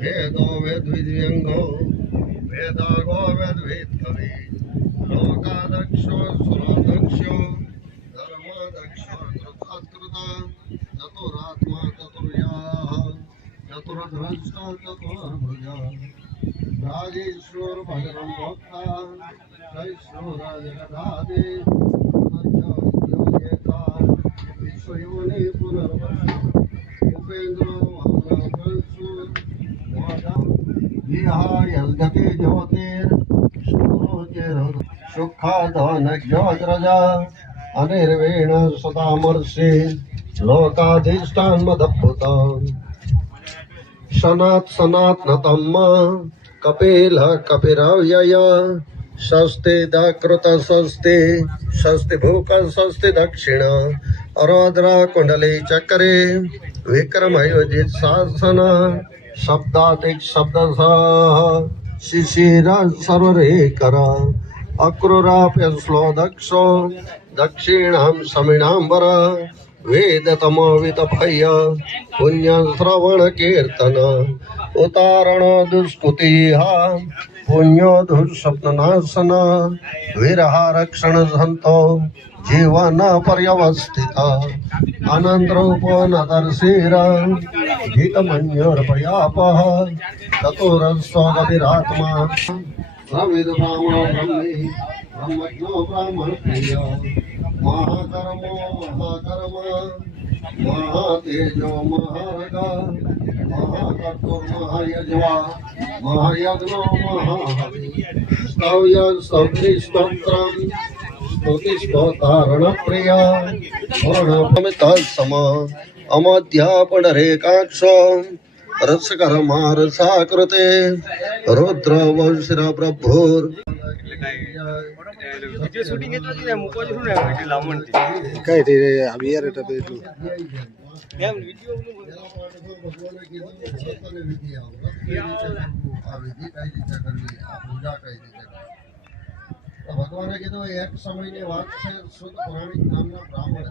वेदो वेद विद्यंगो वेदागो वेद वेद कवि लोकादक्षो सुरोदक्षो धर्मादक्षो कृताकृता चतुरात्मा चतुर्याः चतुर्द्रष्टा चतुर्भुजा राजेश्वर भगवान भक्ता वैष्णव जगदादि विश्वयोनि पुनर्वसु उपेन्द्र विहायजते ज्योतिर सुखाधनज्योतिरजा अनिर्वेण सदामर्षि लोकाधिष्ठान्मदभूताम् सनात् सनातनतम कपिल कपिरव्यय स्वस्ति दकृत स्वस्ति स्वस्ति भूक स्वस्ति दक्षिण अरोद्र कुंडली चक्रे विक्रमयोजित शासन शब्दातिक शब्दसः शिशिर सर्वरेकर अक्रूराप्य श्लोदक्षो दक्षिणां समिणांबर वेदतमो वितभय पुण्य श्रवण कीर्तन उतारण दुष्कृतिः पुण्यो दुःस्वप्ननाशन वीरहारक्षण संतो जीवन पर्यवस्थित आनंद रूपो नदर्शीर गीतमन्योर्भयापः चतुरस्व गतिरात्मा प्रविद ब्राह्मणो ब्रह्मी ब्रह्मज्ञो ब्राह्मण प्रिय महाकर्मो महाकर्म महातेजो महारगा महाकर्तुर्महायज्वा महायज्ञो महाहवि स्तव्य स्तोत्रम् स्तुतिस्तोतारण प्रिय पूर्णमितत्सम अमध्यापणरेकाक्ष रसकर्मारसाकृते रुद्र वंशिर प्रभुर शूटिंग काय ते अभियार ભગવાને કીધું એક સમયની વાત છે શુદ્ધ પુરાણિક નામના બ્રાહ્મણ